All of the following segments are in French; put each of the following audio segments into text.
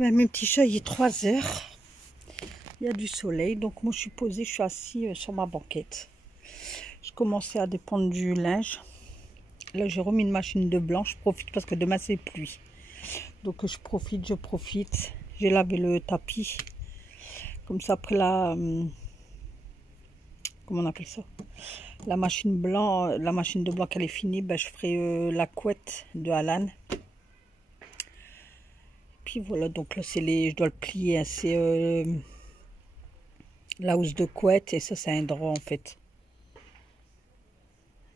Même mes petits chats, il est 3 heures. Il y a du soleil. Donc moi je suis posée, je suis assise sur ma banquette. Je commençais à dépendre du linge. Là j'ai remis une machine de blanc. Je profite parce que demain c'est pluie. Donc je profite. J'ai lavé le tapis. Comme ça après la... comment on appelle ça? La machine de blanc qu'elle est finie, ben, je ferai la couette de Alan. Puis voilà, donc là c'est je dois le plier, hein, c'est la housse de couette et ça c'est un drap en fait.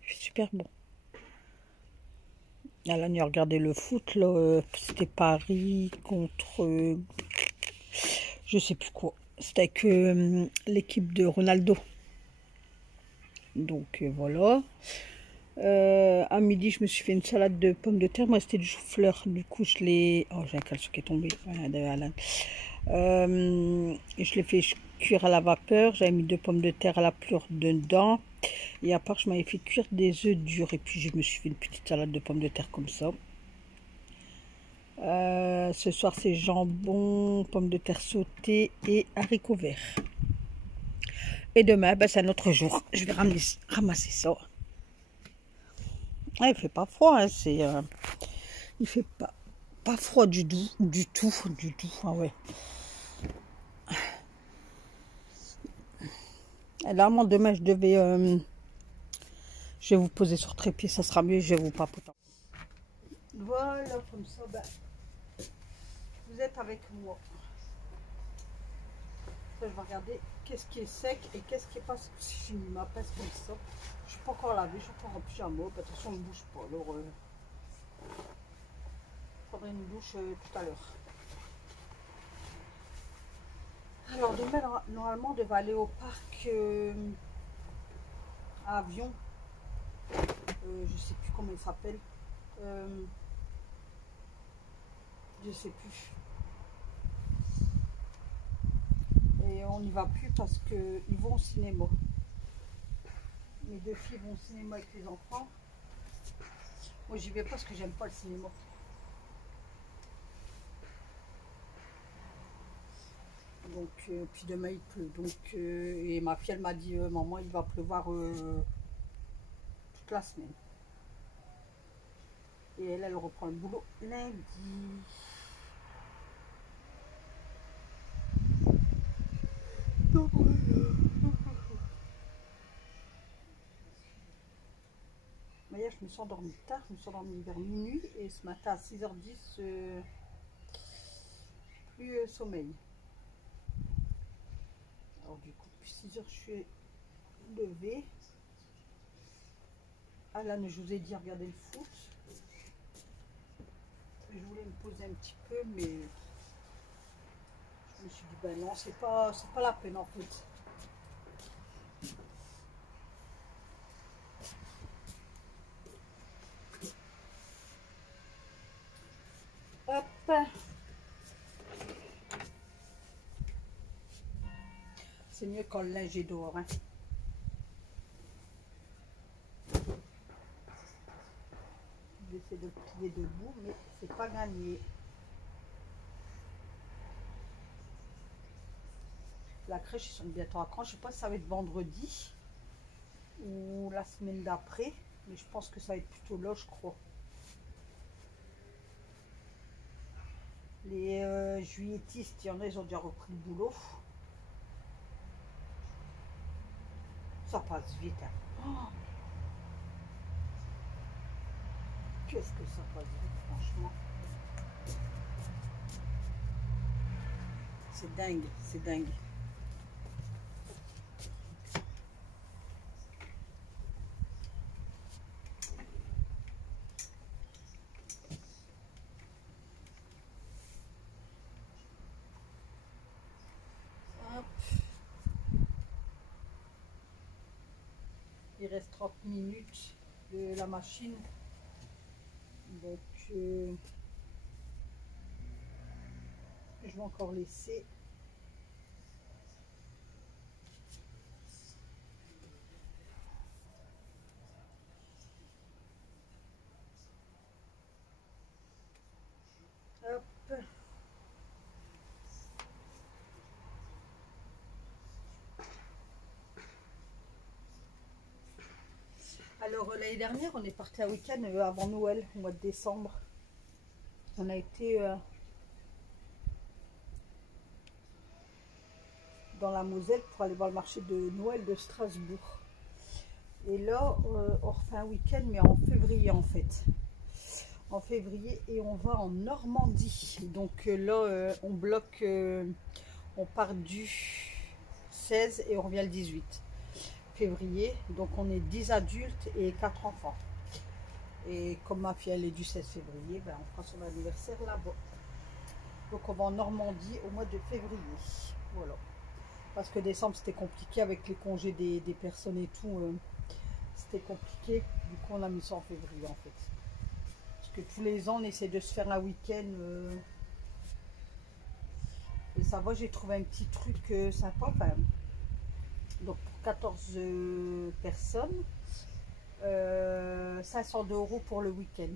C'est super bon. Alan il a regardé le foot là, c'était Paris contre je sais plus quoi. C'était avec l'équipe de Ronaldo. Donc voilà. À midi, je me suis fait une salade de pommes de terre. Moi, c'était du chou-fleur. Du coup, je l'ai... Oh, j'ai un caleçon qui est tombé. Et je l'ai fait cuire à la vapeur. J'avais mis 2 pommes de terre à la pleure dedans. Et à part, je m'avais fait cuire des œufs durs. Et puis, je me suis fait une petite salade de pommes de terre comme ça. Ce soir, c'est jambon, pommes de terre sautées et haricots verts. Et demain, ben, c'est un autre jour. Je vais ramasser ça. Ah, il fait pas froid, hein, il fait pas froid du tout. Ah ouais. Et là, moi, demain, je vais vous poser sur trépied, ça sera mieux, je vais vous papoter. Voilà, comme ça, ben, vous êtes avec moi. Ça, je vais regarder qu'est-ce qui est sec et qu'est-ce qui est pas. Si je finis ma pince comme ça, je suis pas encore lavée, je suis encore en pyjama. Ben, de toute façon, on ne bouge pas. Alors, je prendrai une douche tout à l'heure. Alors demain, normalement, on devait aller au parc à Avion. Je sais plus comment il s'appelle. Je sais plus. Et on n'y va plus parce qu'ils vont au cinéma. Mes 2 filles vont au cinéma avec les enfants. Moi, j'y vais pas parce que j'aime pas le cinéma. Donc, puis demain il pleut. Donc, et ma fille elle m'a dit maman, il va pleuvoir toute la semaine. Et elle reprend le boulot lundi. Donc, hier je me suis endormie tard, je me suis endormie vers minuit et ce matin à 6h10 plus sommeil. Alors du coup depuis 6h je suis levée. Alan, je vous ai dit regarder le foot. Je voulais me poser un petit peu mais je me suis dit ben non, c'est pas la peine en fait. Hop. C'est mieux quand le linge est dehors. Hein. J'essaie de le plier debout, mais c'est pas gagné. La crèche, ils sont bientôt à quand? Je sais pas si ça va être vendredi ou la semaine d'après, mais je pense que ça va être plutôt là, je crois. Les juilletistes, il y en a, ils ont déjà repris le boulot. Ça passe vite. Hein. Oh, qu'est-ce que ça passe vite, franchement. C'est dingue, c'est dingue. Hop. Il reste 30 minutes de la machine. Donc, je vais encore laisser. Hop. Alors l'année dernière, on est parti un week-end avant Noël, au mois de décembre. On a été dans la Moselle pour aller voir le marché de Noël de Strasbourg. Et là, on refait un week-end, mais en février en fait. En février, et on va en Normandie. Donc là, on bloque, on part du 16 et on revient le 18 février. Donc on est 10 adultes et 4 enfants. Et comme ma fille elle est du 16 février, ben, on fera son anniversaire là-bas. Donc on va en Normandie au mois de février. Voilà. Parce que décembre c'était compliqué avec les congés des personnes et tout. C'était compliqué. Du coup on a mis ça en février en fait. Parce que tous les ans on essaie de se faire un week-end. Et ça va, j'ai trouvé un petit truc sympa. Enfin, donc pour 14 personnes. 500 € pour le week-end.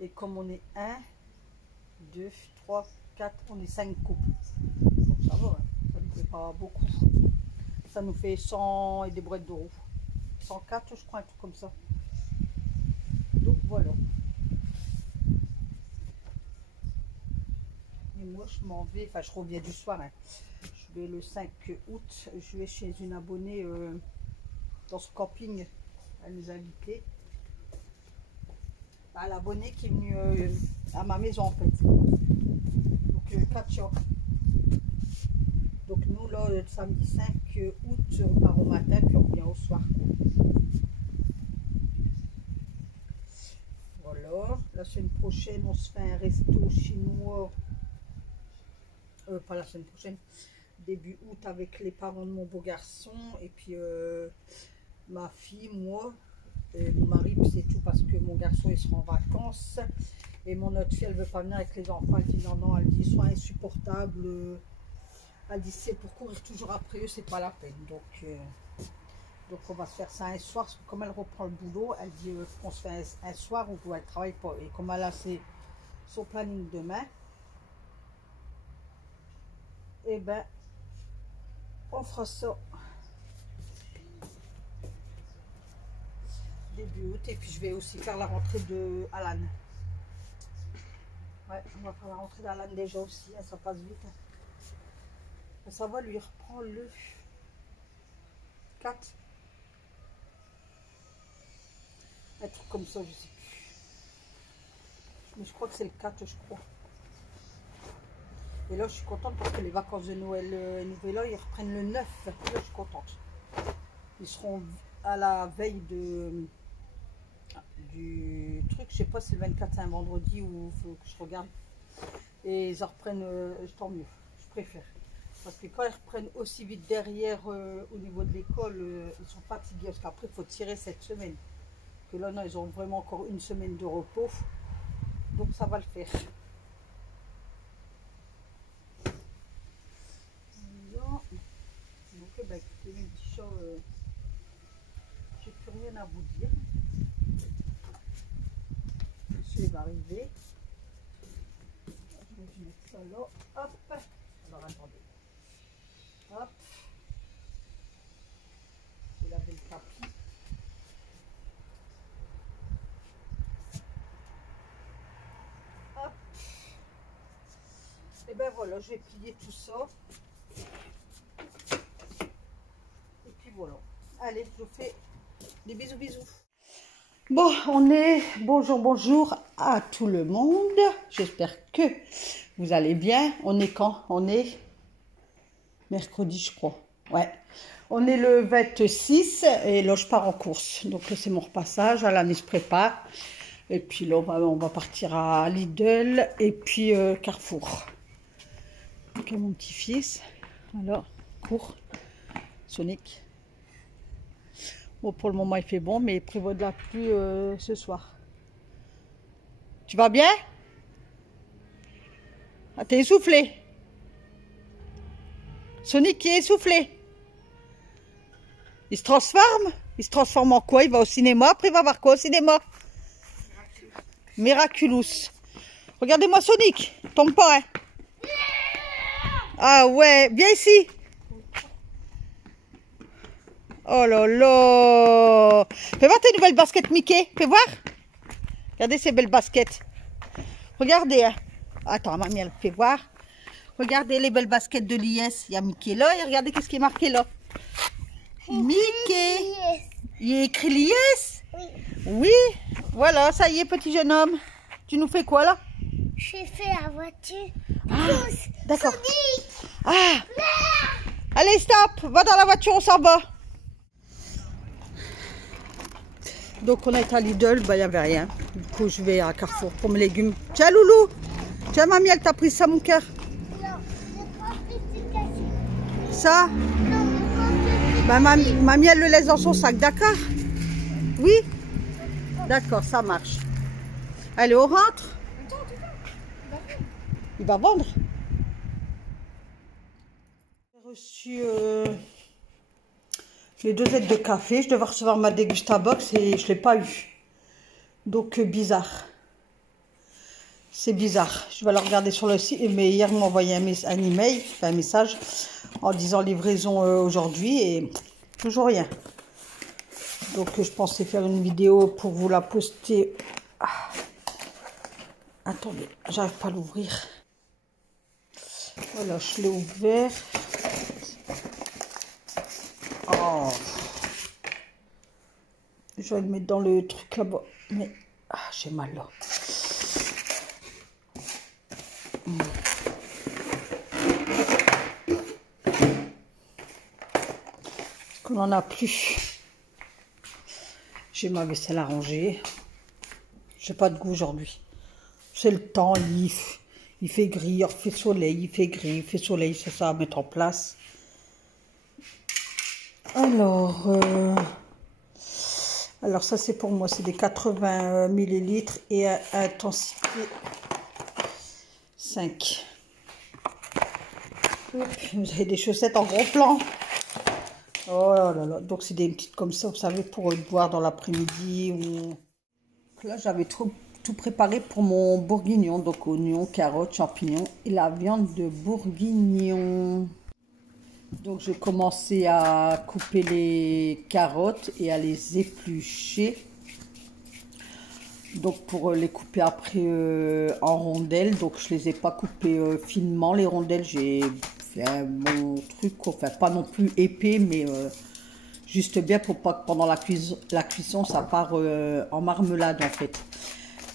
Et comme on est 1, 2, 3, 4, on est 5 couples. Donc ça va, hein. Ça nous fait pas beaucoup. Ça nous fait 100 et des brouettes d'euros. 104, je crois, un truc comme ça. Donc voilà. Et moi, je m'en vais, enfin, je reviens du soir. Hein. Je vais le 5 août, je vais chez une abonnée dans ce camping. Elle nous a invités. À l'abonné qui est venu à ma maison en fait. Donc Katia. Donc nous là le samedi 5 août on part au matin puis on revient au soir. Voilà. La semaine prochaine on se fait un resto chinois. Pas la semaine prochaine. Début août avec les parents de mon beau garçon et puis ma fille, moi, et mon mari, c'est tout parce que mon garçon il sera en vacances et mon autre fille elle veut pas venir avec les enfants. Elle dit non, non, elle dit ils sont insupportables. Elle dit c'est pour courir toujours après eux, c'est pas la peine. Donc on va se faire ça un soir parce que comme elle reprend le boulot, elle dit qu'on se fait un soir où elle travaille pas. Et comme elle a son planning demain, et ben on fera ça. Début août et puis je vais aussi faire la rentrée de Alan. Ouais, on va faire la rentrée d'Alan déjà aussi, hein, ça passe vite. Ça va, lui reprend le 4. Un truc comme ça, je sais plus. Mais je crois que c'est le 4, je crois. Et là, je suis contente parce que les vacances de Noël, Nouvel An, ils reprennent le 9. Là, je suis contente. Ils seront à la veille du truc, je sais pas si le 24 c'est un vendredi ou faut que je regarde. Et ils en reprennent, tant mieux, je préfère. Parce que quand ils reprennent aussi vite derrière au niveau de l'école, ils sont fatigués. Parce qu'après, il faut tirer cette semaine. Que là, non, ils ont vraiment encore une semaine de repos. Donc ça va le faire. Voilà. Donc, ben, écoutez, mes petits chats, j'ai plus rien à vous dire. Monsieur va arriver. Je vais mettre ça là. Hop. Alors attendez. Hop. Je vais laver le tapis. Hop. Et ben voilà, je vais plier tout ça. Et puis voilà. Allez, je vous fais des bisous, bisous. Bon, bonjour à tout le monde. J'espère que vous allez bien. On est quand? On est mercredi, je crois. Ouais. On est le 26 et là, je pars en course. Donc là, c'est mon repassage. Alan, il se prépare. Et puis là, on va partir à Lidl et puis Carrefour. Donc, mon petit-fils. Alors, cours. Sonic. Bon, pour le moment, il fait bon, mais il prévoit de la pluie ce soir. Tu vas bien? Ah, t'es essoufflé? Sonic qui est essoufflé. Il se transforme? Il se transforme en quoi? Il va au cinéma, après il va voir quoi au cinéma? Miraculous. Regardez-moi Sonic, tombe pas, hein? Ah ouais, viens ici. Oh là là. Fais voir tes nouvelles baskets Mickey. Fais voir. Regardez ces belles baskets. Regardez. Hein. Attends, mamie, elle fait voir. Regardez les belles baskets de l'IS. Il y a Mickey là. Et regardez qu'est-ce qui est marqué là. Mickey. Il est écrit l'IS. Oui. Oui. Voilà, ça y est, petit jeune homme. Tu nous fais quoi là? Je fais la voiture. Ah, d'accord. Ah. Allez, stop. Va dans la voiture, on s'en va. Donc on est à Lidl, bah il n'y avait rien. Du coup je vais à Carrefour pour mes légumes. Tiens Loulou, tiens mamie, elle t'a pris ça mon cœur. Ça? Bah, mamie elle le laisse dans son sac, d'accord? Oui? D'accord, ça marche. Allez, on rentre. Il va vendre. J'ai reçu les 2 aides de café. Je devais recevoir ma dégustabox et je ne l'ai pas eu. Donc bizarre. C'est bizarre. Je vais le regarder sur le site. Mais hier, ils m'ont envoyé un email, un message en disant livraison aujourd'hui et toujours rien. Donc je pensais faire une vidéo pour vous la poster. Ah. Attendez, j'arrive pas à l'ouvrir. Voilà, je l'ai ouvert. Oh. Je vais le mettre dans le truc là-bas. Mais j'ai mal là. Parce qu'on n'en a plus. J'ai ma vaisselle à ranger. J'ai pas de goût aujourd'hui. C'est le temps, il fait gris, il fait soleil, il fait gris, il fait soleil, c'est ça à mettre en place. Alors ça c'est pour moi, c'est des 80 ml et à intensité 5. Vous avez des chaussettes en gros plan. Oh là là, donc c'est des petites comme ça, vous savez, pour boire dans l'après-midi. Ou... Là j'avais tout préparé pour mon bourguignon, donc oignons, carottes, champignons et la viande de bourguignon. Donc j'ai commencé à couper les carottes et à les éplucher. Donc pour les couper après en rondelles. Donc je les ai pas coupées finement les rondelles. J'ai fait un bon truc, enfin pas non plus épais, mais juste bien pour pas que pendant la cuisson ça part en marmelade en fait.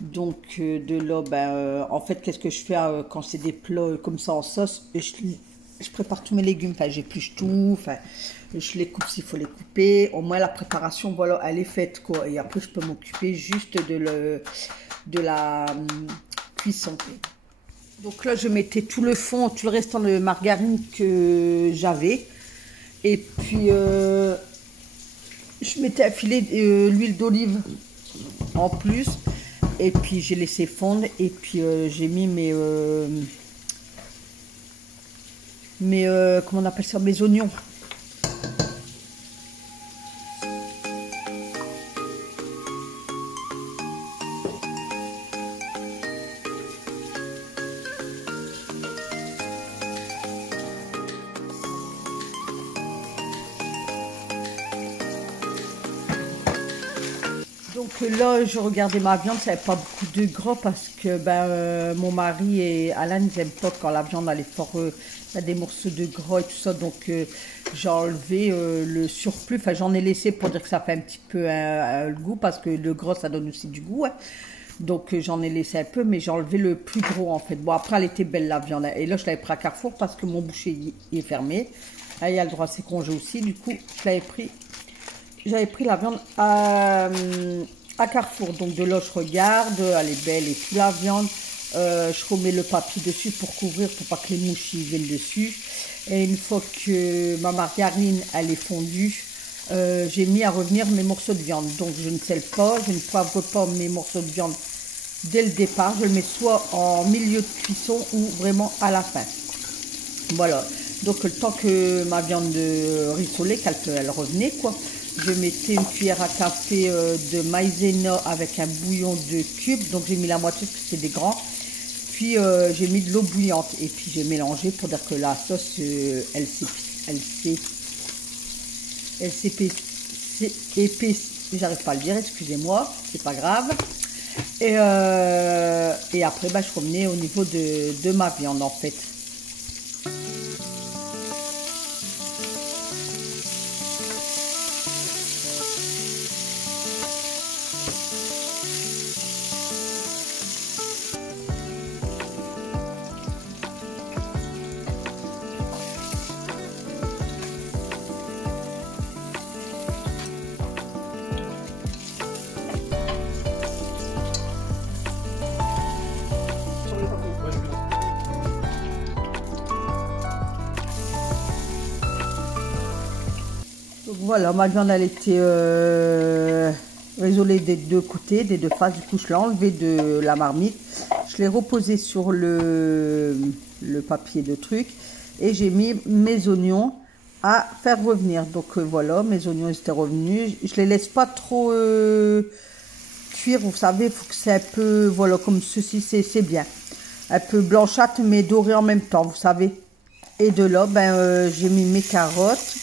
Donc de là, en fait qu'est-ce que je fais quand c'est des plats comme ça en sauce, je prépare tous mes légumes, enfin j'épluche tout, enfin je les coupe s'il faut les couper, au moins la préparation voilà elle est faite quoi, et après je peux m'occuper juste de la cuisson. Donc là je mettais tout le fond, tout le restant de margarine que j'avais, et puis je mettais à filer l'huile d'olive en plus, et puis j'ai laissé fondre, et puis j'ai mis comment on appelle ça, mes oignons. Donc là, je regardais ma viande, ça n'avait pas beaucoup de gras parce que mon mari et Alan, ils n'aiment pas quand la viande elle est fort, il y a des morceaux de gras et tout ça. Donc j'ai enlevé le surplus, enfin j'en ai laissé pour dire que ça fait un petit peu le goût parce que le gras ça donne aussi du goût. Hein. Donc j'en ai laissé un peu, mais j'ai enlevé le plus gros en fait. Bon après elle était belle la viande. Et là je l'avais pris à Carrefour parce que mon boucher il est fermé. Là, il y a le droit à ses congés aussi, du coup je l'avais pris. J'avais pris la viande à Carrefour. Donc de là, je regarde, elle est belle et tout la viande. Je remets le papier dessus pour couvrir, pour pas que les mouches viennent dessus. Et une fois que ma margarine, elle est fondue, j'ai mis à revenir mes morceaux de viande. Donc je ne sèle pas, je ne poivre pas mes morceaux de viande dès le départ. Je le mets soit en milieu de cuisson ou vraiment à la fin. Voilà. Donc le temps que ma viande rissolée, qu'elle revenait quoi. Je mettais une cuillère à café de maïzena avec un bouillon de cubes. Donc j'ai mis la moitié parce que c'est des grands. Puis j'ai mis de l'eau bouillante. Et puis j'ai mélangé pour dire que la sauce, elle s'est Elle s'épaissit, j'arrive pas à le dire, excusez-moi, c'est pas grave. Et après, bah, je revenais au niveau de ma viande en fait. Donc voilà, ma viande elle était résolée des deux côtés, des deux faces. Du coup, je l'ai enlevée de la marmite. Je l'ai reposée sur le papier de truc. Et j'ai mis mes oignons à faire revenir. Donc voilà, mes oignons étaient revenus. Je les laisse pas trop cuire. Vous savez, il faut que c'est un peu, voilà, comme ceci, c'est bien. Un peu blanchâtre, mais doré en même temps, vous savez. Et de là, ben, j'ai mis mes carottes.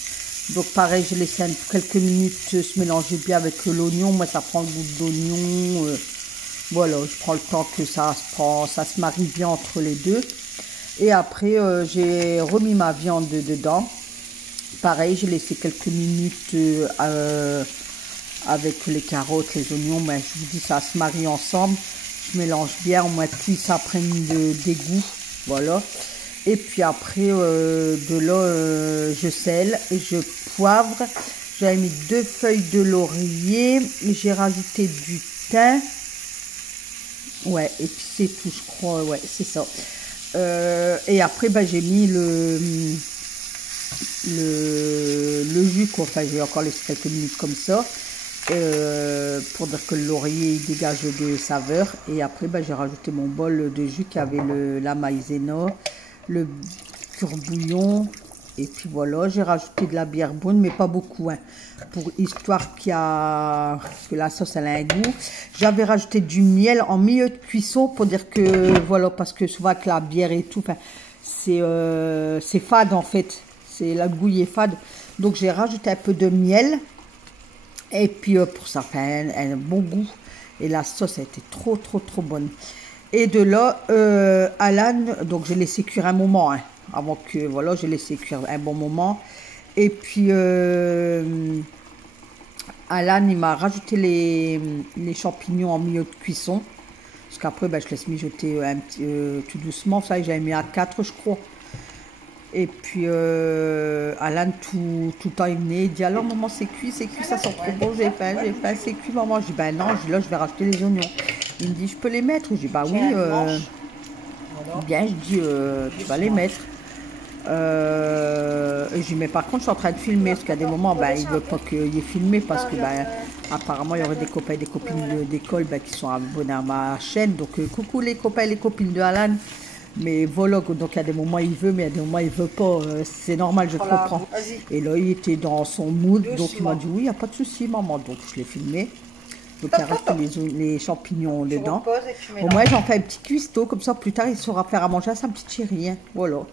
Donc pareil, j'ai laissé quelques minutes se mélanger bien avec l'oignon. Moi, ça prend le goût de l'oignon. Voilà, je prends le temps que ça se marie bien entre les deux. Et après, j'ai remis ma viande dedans. Pareil, j'ai laissé quelques minutes avec les carottes, les oignons. Mais je vous dis, ça se marie ensemble. Je mélange bien, au moins tout ça prenne des goûts. Voilà. Et puis après, de là, je sèle et je poivre. J'avais mis 2 feuilles de laurier. J'ai rajouté du thym. Ouais, et puis c'est tout, je crois. Ouais, c'est ça. Et après, ben, j'ai mis le jus, quoi. Enfin, j'ai encore laissé quelques minutes comme ça. Pour dire que le laurier il dégage des saveurs. Et après, ben, j'ai rajouté mon bol de jus qui avait la maïzena, le pur bouillon. Et puis voilà, j'ai rajouté de la bière brune, mais pas beaucoup, hein, pour histoire qu'il y a... Parce que la sauce, elle a un goût. J'avais rajouté du miel en milieu de cuisson pour dire que... Voilà, parce que souvent avec la bière et tout, c'est fade en fait. La gouille est fade. Donc j'ai rajouté un peu de miel. Et puis pour ça, elle a un bon goût. Et la sauce a été trop bonne. Et de là, Alan, donc j'ai laissé cuire un moment, hein, avant que, voilà, j'ai laissé cuire un bon moment. Et puis, Alan, il m'a rajouté les champignons en milieu de cuisson. Parce qu'après, ben, je laisse mijoter tout doucement. Ça, j'avais mis à 4, je crois. Et puis, Alan, tout le temps, il venait, il dit, alors, maman, c'est cuit, ça sent trop bon, j'ai faim, c'est cuit, maman. Je dis, ben non, là, je vais rajouter les oignons. Il me dit, je peux les mettre? Je dis, bah oui, bien, je dis, tu vas les mettre. Je dis, mais par contre, je suis en train de filmer, parce qu'à des moments, ben, il ne veut pas qu'il y ait filmé, parce que, ben, apparemment, il y aurait des copains et des copines d'école ben, qui sont abonnés à ma chaîne. Donc, coucou les copains et les copines de Alan. Mais voilà, donc à des moments il veut, mais à des moments il veut pas. C'est normal, je comprends. Et là, il était dans son mood, donc il m'a dit, oui, il n'y a pas de souci, maman. Donc, je l'ai filmé. Donc, il reste les champignons dedans. Au moins, j'en fais un petit cuistot, comme ça, plus tard, il saura faire à manger à sa petite chérie. Hein. Voilà.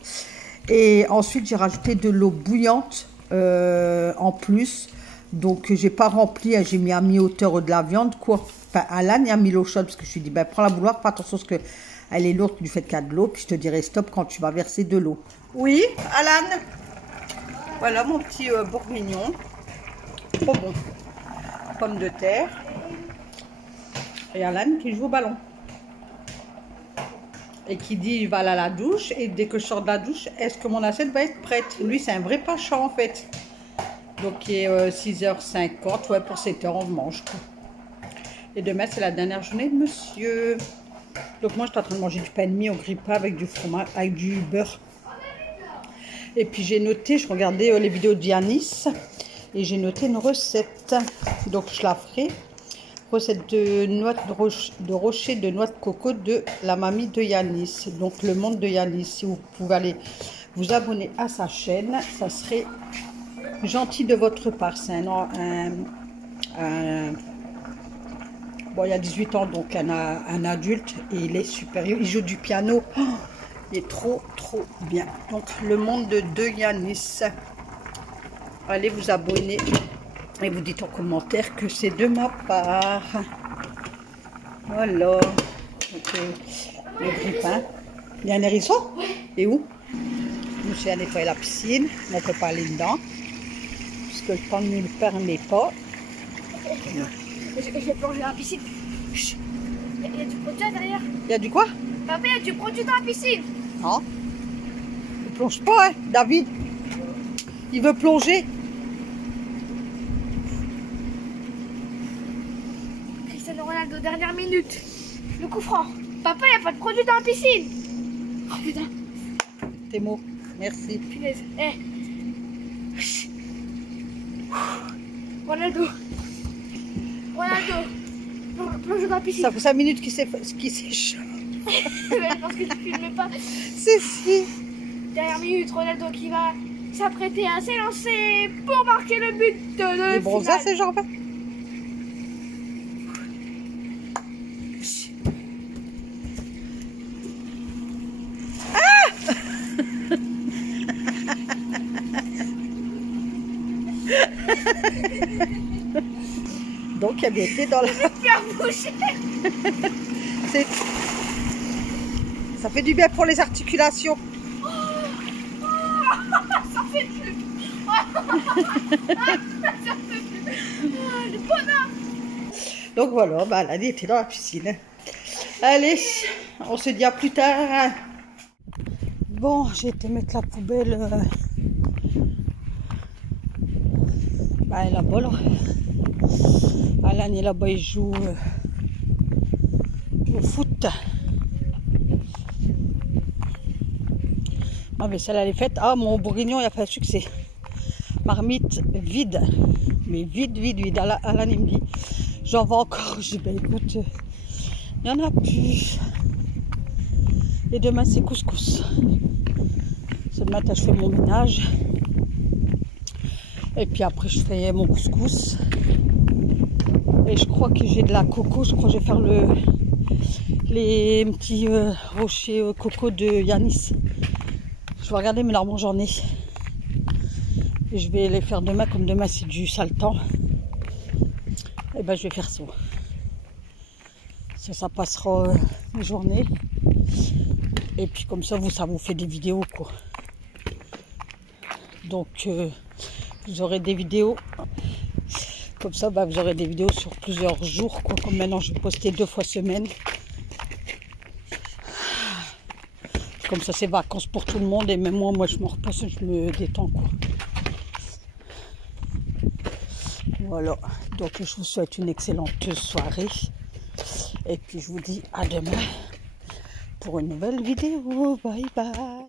Et ensuite, j'ai rajouté de l'eau bouillante en plus. Donc, j'ai pas rempli, hein, j'ai mis à mi-hauteur de la viande, quoi. Enfin, Alan, il a mis l'eau chaude, parce que je lui ai dit, ben, prends la bouilloire, fais attention, parce qu'elle est lourde du fait qu'il y a de l'eau, puis je te dirai stop quand tu vas verser de l'eau. Oui, Alan. Voilà mon petit bourguignon. Trop bon. Pommes de terre. Et Alan qui joue au ballon. Et qui dit il va aller à la douche. Et dès que je sors de la douche, est-ce que mon assiette va être prête? Lui, c'est un vrai pachon en fait. Donc il est 6h50. Ouais, pour 7h, on mange. Quoi. Et demain, c'est la dernière journée de monsieur. Donc moi, je suis en train de manger du pain de mie au grille-pain avec du fromage, avec du beurre. Et puis j'ai noté, je regardais les vidéos de Yanis. Et j'ai noté une recette. Donc je la ferai. Recette de rocher de noix de coco de la mamie de Yanis. Donc le monde de Yanis. Si vous pouvez aller vous abonner à sa chaîne, ça serait gentil de votre part. C'est bon, il y a 18 ans, donc un adulte. Et il est supérieur. Il joue du piano. Oh, il est trop bien. Donc le monde de Yanis. allez vous abonner et vous dites en commentaire que c'est de ma part. Voilà. Ok. Le grippin. Il y a un hérisson? Et où? Je me suis nettoyé la piscine. On ne peut pas aller dedans. Puisque le temps ne le permet pas. Je vais plonger dans la piscine. Il y a du produit derrière. Il y a du quoi? Papa, il y a du produit dans la piscine. Non. Ne plonge pas, hein, David. Il veut plonger. Cristiano Ronaldo, dernière minute. Le coup franc. Papa, il n'y a pas de produit dans la piscine. Oh putain. Tes mots. Merci. Punaise. Ronaldo. Plonge dans la piscine. Ça fait 5 minutes qu'il s'échappe. Parce que tu filmes pas. C'est si. Dernière minute, Ronaldo qui va s'apprêter à s'élancer pour marquer le but de Les bronzés, ces jambes. Donc, il a bien été dans la... Ça fait du bien pour les articulations. Ça fait plus. Le bonheur. Donc voilà, bah, elle était dans la piscine. Allez, on se dit à plus tard. Bon, j'ai été mettre la poubelle là-bas. Là. Alan est là-bas, il joue au foot. Ma vaisselle elle est faite. Ah, mon bourguignon il a fait un succès. Marmite vide. Mais vide. Alan il me dit, j'en veux encore. Je dis, ben écoute, il n'y en a plus. Et demain c'est couscous. Ce matin je fais mon ménage. Et puis après je fais mon couscous. Et je crois que j'ai de la coco. Je crois que je vais faire les petits rochers coco de Yanis. Je vais regarder mes larmes j'en ai. Et je vais les faire demain. Comme demain c'est du sale temps. Et ben je vais faire ça. Ça passera mes journées. Et puis comme ça vous fait des vidéos quoi. Donc vous aurez des vidéos. Comme ça, bah, vous aurez des vidéos sur plusieurs jours, quoi. Comme maintenant, je vais poster 2 fois semaine. Comme ça, c'est vacances pour tout le monde. Et même moi, je me repose, je me détends, quoi. Voilà. Donc, je vous souhaite une excellente soirée. Et puis, je vous dis à demain pour une nouvelle vidéo. Bye bye.